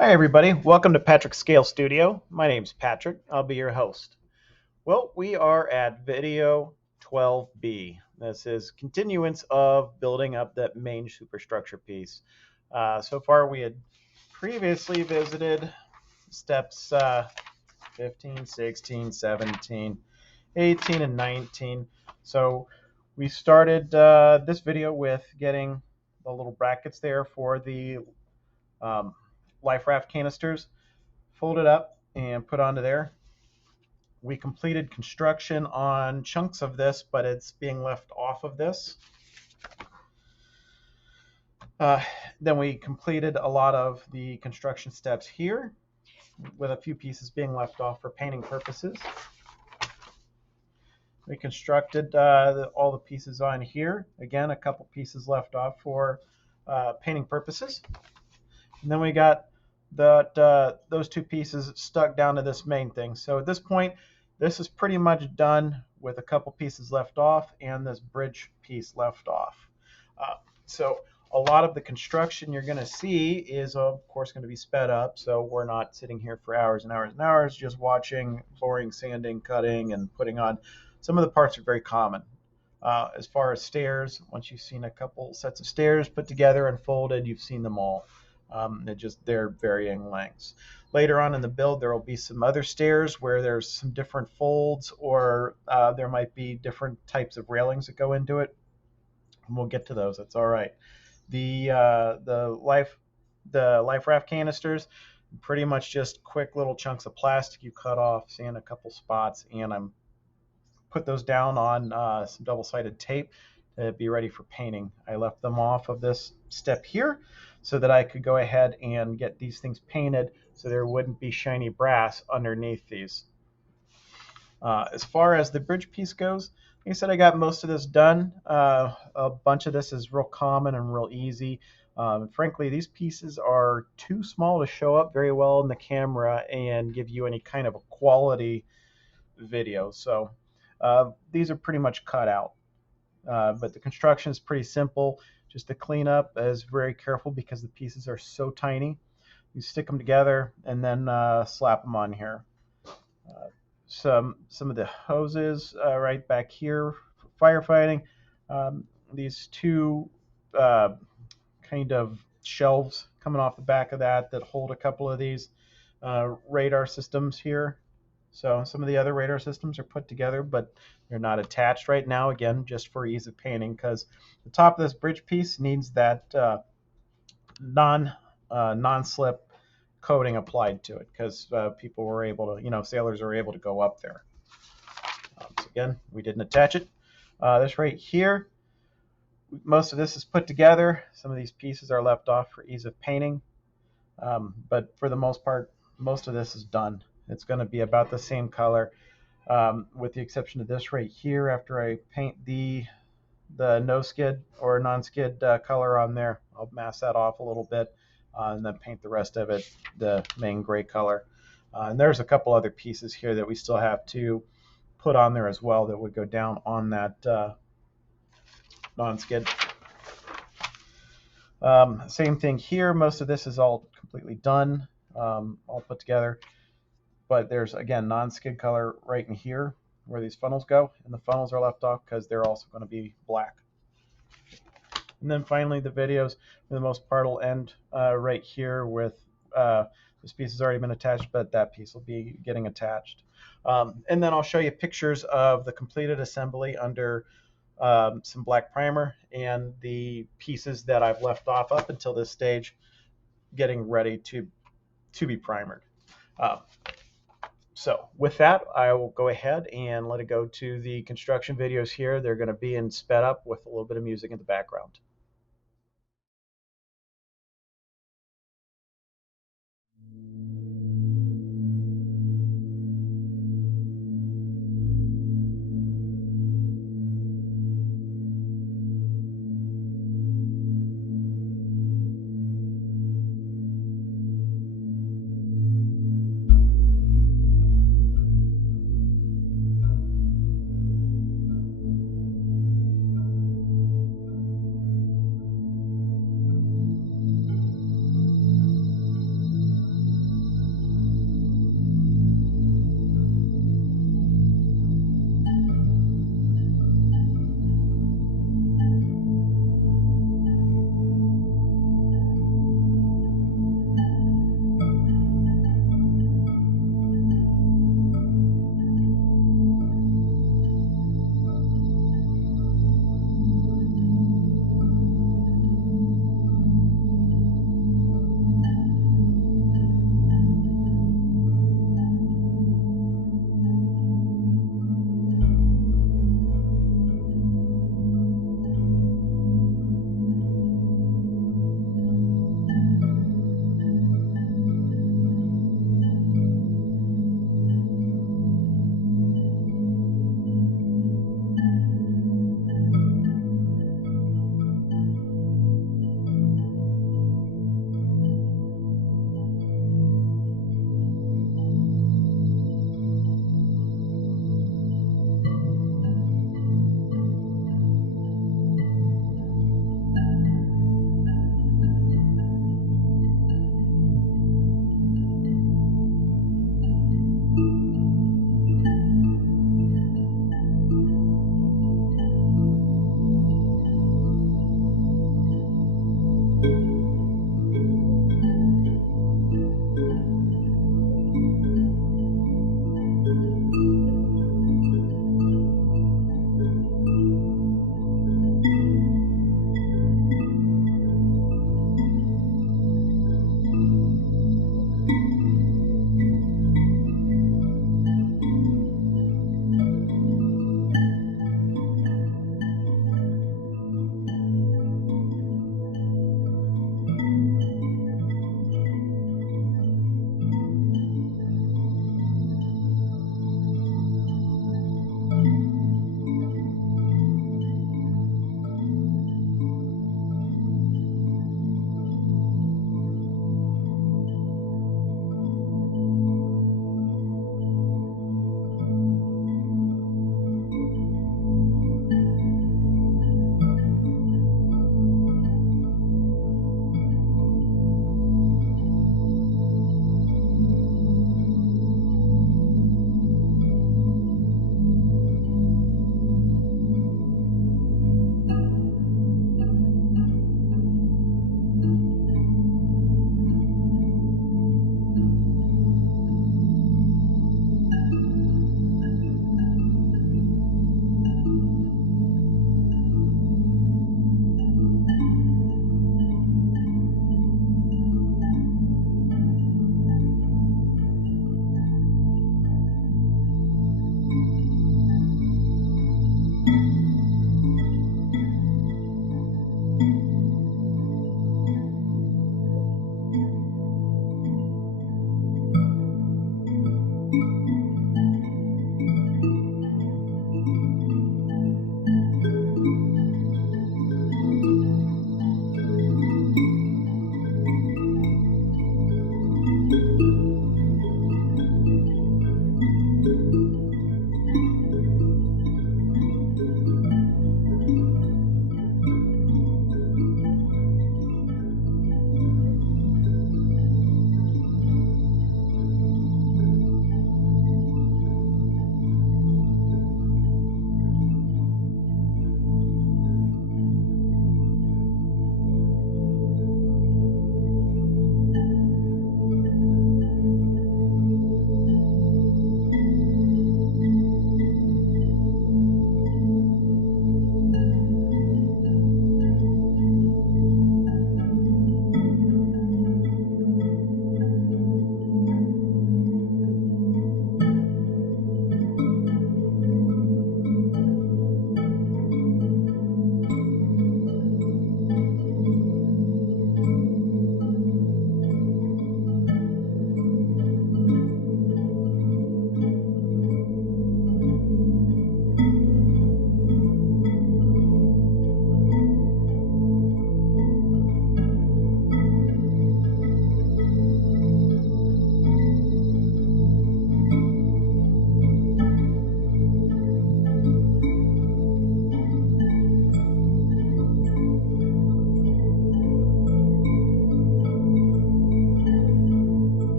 Hi, everybody. Welcome to Patrick's Scale Studio. My name's Patrick. I'll be your host. Well, we are at video 12B. This is continuance of building up that main superstructure piece. So far, we had previously visited steps 15, 16, 17, 18, and 19. So we started this video with getting the little brackets there for the um, life raft canisters folded up and put onto there. We completed construction on chunks of this, but it's being left off of this. Uh, then we completed a lot of the construction steps here, with a few pieces being left off for painting purposes. We constructed all the pieces on here. Again, a couple pieces left off for painting purposes. And then we got those two pieces stuck down to this main thing. So at this point, this is pretty much done with a couple pieces left off and this bridge piece left off. So a lot of the construction you're going to see is, of course, going to be sped up. So we're not sitting here for hours and hours and hours just watching flooring, sanding, cutting, and putting on. Some of the parts are very common. As far as stairs, once you've seen a couple sets of stairs put together and folded, you've seen them all. They're varying lengths. Later on in the build, there will be some other stairs where there's some different folds, or there might be different types of railings that go into it. And we'll get to those. That's all right. The life raft canisters, pretty much just quick little chunks of plastic you cut off, sand a couple spots, and I'm put those down on some double-sided tape to be ready for painting. I left them off of this step here so that I could go ahead and get these things painted so there wouldn't be shiny brass underneath these. As far as the bridge piece goes, like I said, I got most of this done. A bunch of this is real common and real easy. Frankly, these pieces are too small to show up very well in the camera and give you any kind of a quality video. So these are pretty much cut out. But the construction is pretty simple. Just the cleanup is very careful because the pieces are so tiny. You stick them together and then slap them on here. Some of the hoses right back here for firefighting. These two kind of shelves coming off the back of that hold a couple of these radar systems here. So some of the other radar systems are put together, but they're not attached right now, again, just for ease of painting, because the top of this bridge piece needs that non-slip coating applied to it, because people were able to, sailors are able to go up there. So again, we didn't attach it. This right here, most of this is put together. Some of these pieces are left off for ease of painting, but for the most part, most of this is done. It's going to be about the same color, with the exception of this right here. After I paint the no skid or non-skid color on there, I'll mask that off a little bit, and then paint the rest of it the main gray color. And there's a couple other pieces here that we still have to put on there as well that would go down on that non-skid. Same thing here. Most of this is all completely done, all put together. But there's, again, non-skid color right in here where these funnels go, and the funnels are left off because they're also going to be black. And then finally, the videos, for the most part, will end right here with this piece has already been attached, but that piece will be getting attached. And then I'll show you pictures of the completed assembly under some black primer and the pieces that I've left off up until this stage, getting ready to be primered. So with that, I will go ahead and let it go to the construction videos here. They're going to be in sped up with a little bit of music in the background.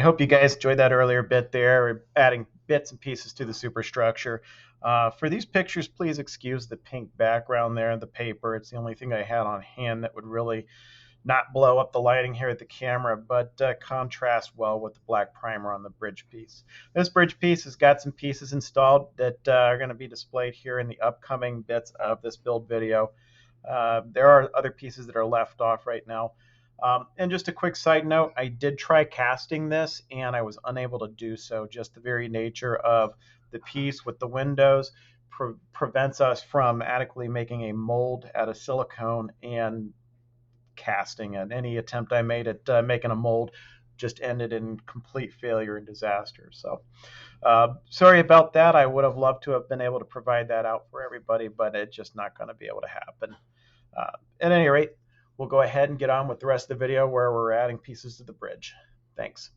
hope you guys enjoyed that earlier bit there, adding bits and pieces to the superstructure. For these pictures, please excuse the pink background there in the paper. It's the only thing I had on hand that would really not blow up the lighting here at the camera, but contrast well with the black primer on the bridge piece. This bridge piece has got some pieces installed that are going to be displayed here in the upcoming bits of this build video. There are other pieces that are left off right now. And just a quick side note, I did try casting this and I was unable to do so. Just the very nature of the piece with the windows prevents us from adequately making a mold out of silicone and casting it. Any attempt I made at making a mold just ended in complete failure and disaster. So sorry about that. I would have loved to have been able to provide that out for everybody, but it's just not going to be able to happen. At any rate, we'll go ahead and get on with the rest of the video where we're adding pieces to the bridge. Thanks.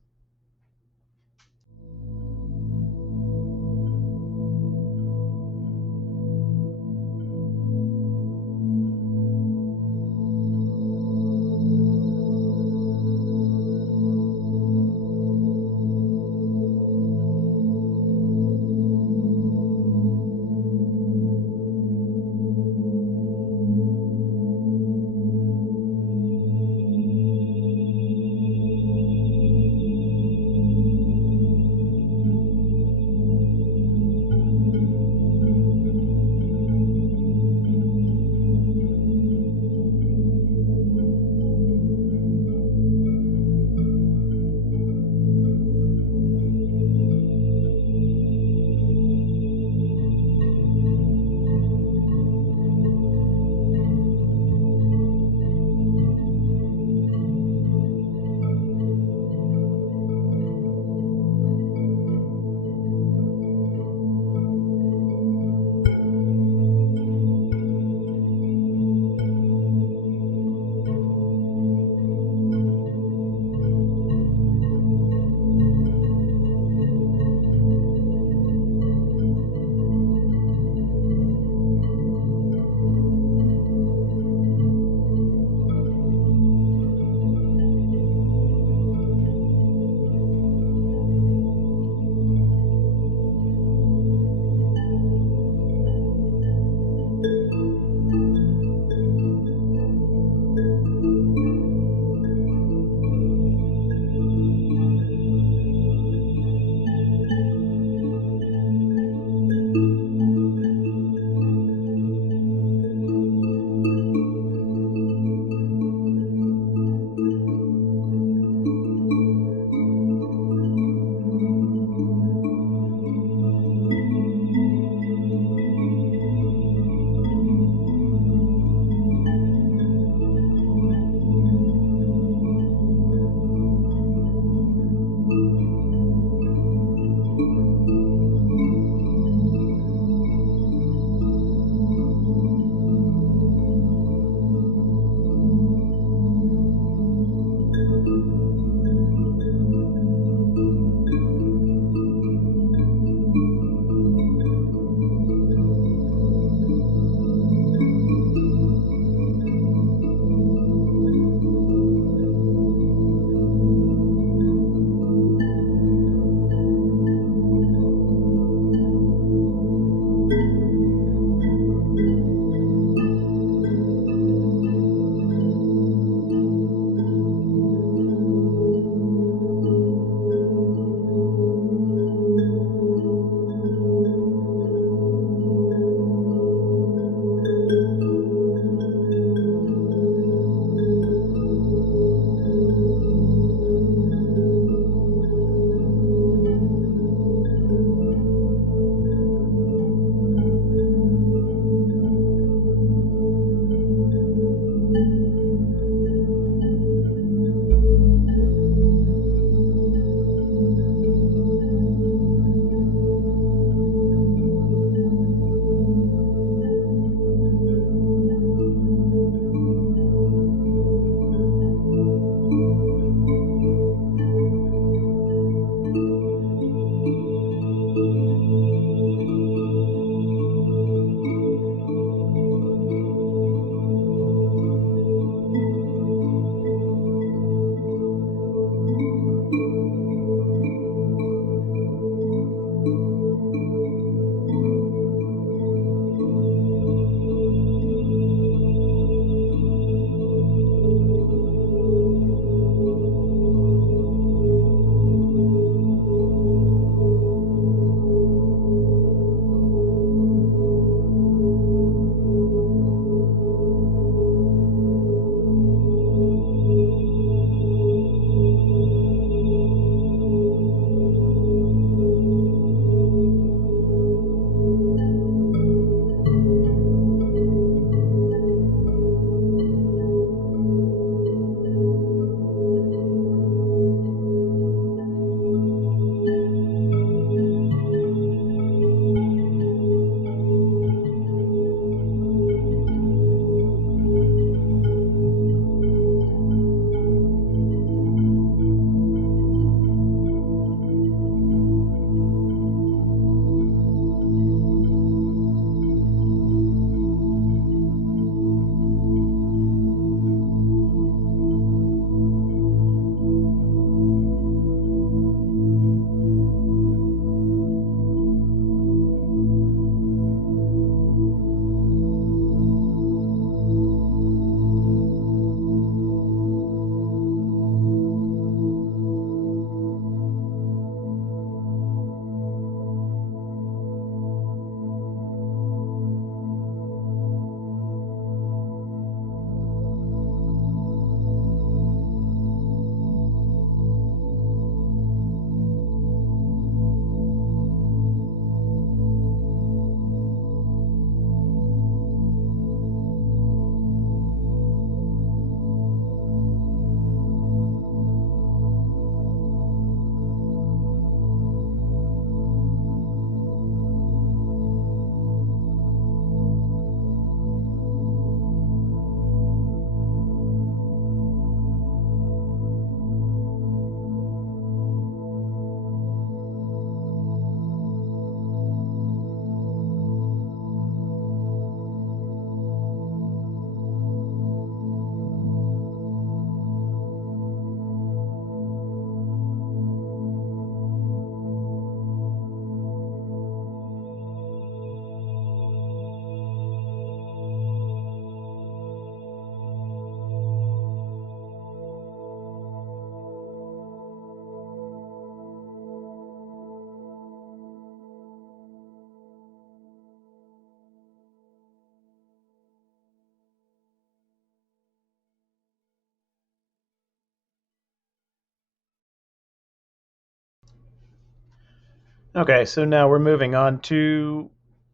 Okay, so now we're moving on to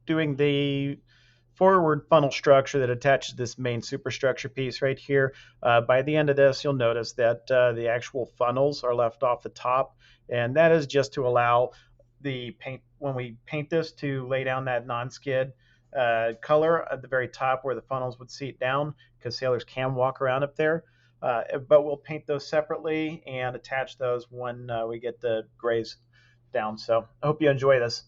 doing the forward funnel structure that attaches this main superstructure piece right here. By the end of this, you'll notice that the actual funnels are left off the top, and that is just to allow the paint, when we paint this, to lay down that non-skid color at the very top where the funnels would seat down, because sailors can walk around up there. But we'll paint those separately and attach those when we get the grays down. So I hope you enjoy this.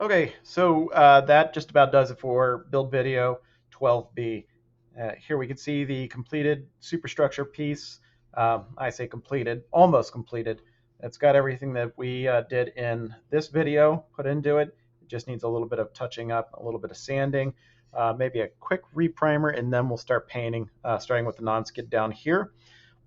Okay, so that just about does it for build video 12B. Here we can see the completed superstructure piece. I say completed, almost completed. It's got everything that we did in this video put into it. It just needs a little bit of touching up, a little bit of sanding, maybe a quick reprimer, and then we'll start painting, starting with the non-skid down here.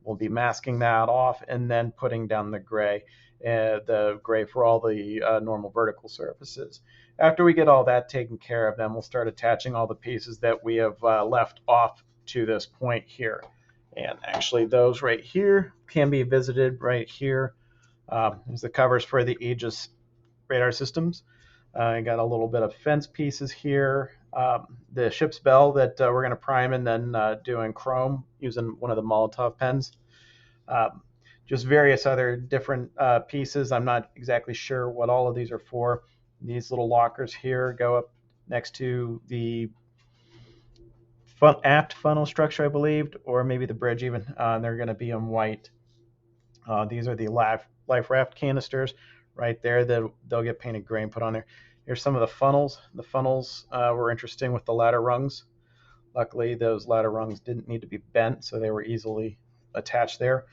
We'll be masking that off and then putting down the gray for all the normal vertical surfaces. After we get all that taken care of, then we'll start attaching all the pieces that we have left off to this point here. And actually, those right here can be visited right here. There's the covers for the Aegis radar systems. I got a little bit of fence pieces here. The ship's bell that we're going to prime and then do in chrome using one of the Molotov pens. Um, just various other different pieces. I'm not exactly sure what all of these are for. These little lockers here go up next to the aft funnel structure, I believe, or maybe the bridge even. They're going to be in white. These are the life raft canisters right there that they'll get painted gray and put on there. Here's some of the funnels. The funnels were interesting with the ladder rungs. Luckily, those ladder rungs didn't need to be bent, so they were easily attached there.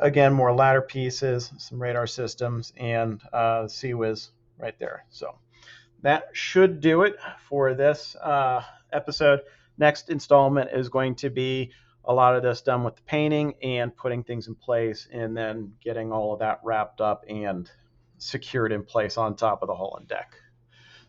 Again, more ladder pieces, some radar systems, and CWIS right there. So that should do it for this episode. Next installment is going to be a lot of this done with the painting and putting things in place and then getting all of that wrapped up and secured in place on top of the hull and deck.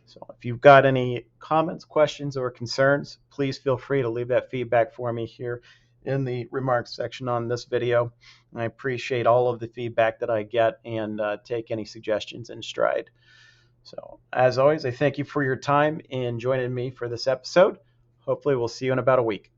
So if you've got any comments, questions, or concerns, please feel free to leave that feedback for me here in the remarks section on this video. I appreciate all of the feedback that I get and take any suggestions in stride. So as always, I thank you for your time in joining me for this episode. Hopefully we'll see you in about a week.